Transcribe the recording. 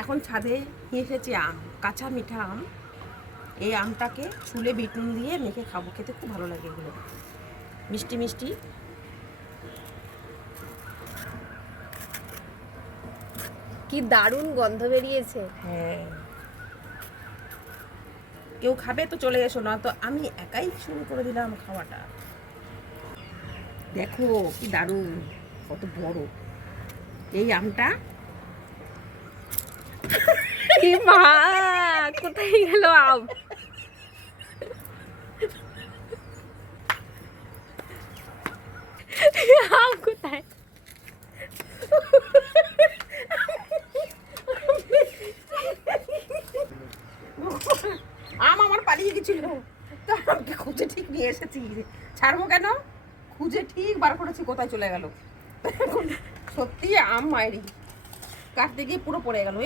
এখন ছাদে নিয়ে এসেছি আম, কাঁচা মিঠা আম। এই আমটাকে ছুলে বিট নুন দিয়ে মেখে খাবো, খেতে খুব ভালো লাগে এগুলো, মিষ্টি মিষ্টি। কি দারুণ গন্ধ বেরিয়েছে। হ্যাঁ, কেউ খাবে তো চলে এসো, না তো আমি একাই শুরু করে দিলাম খাওয়াটা। দেখো কি দারুণ, কত বড় এই আমটা। কি মা, কোথায় গেল আম? আম কোথায়? আম আমার পালিয়ে গেছিল, তো আমাকে খুঁজে ঠিক নিয়ে এসেছি। ছাড়বো কেন, খুঁজে ঠিক বার করেছি কোথায় চলে গেল। সত্যি আম মায়েরি, কাটতে গিয়ে পুরো পড়ে গেল।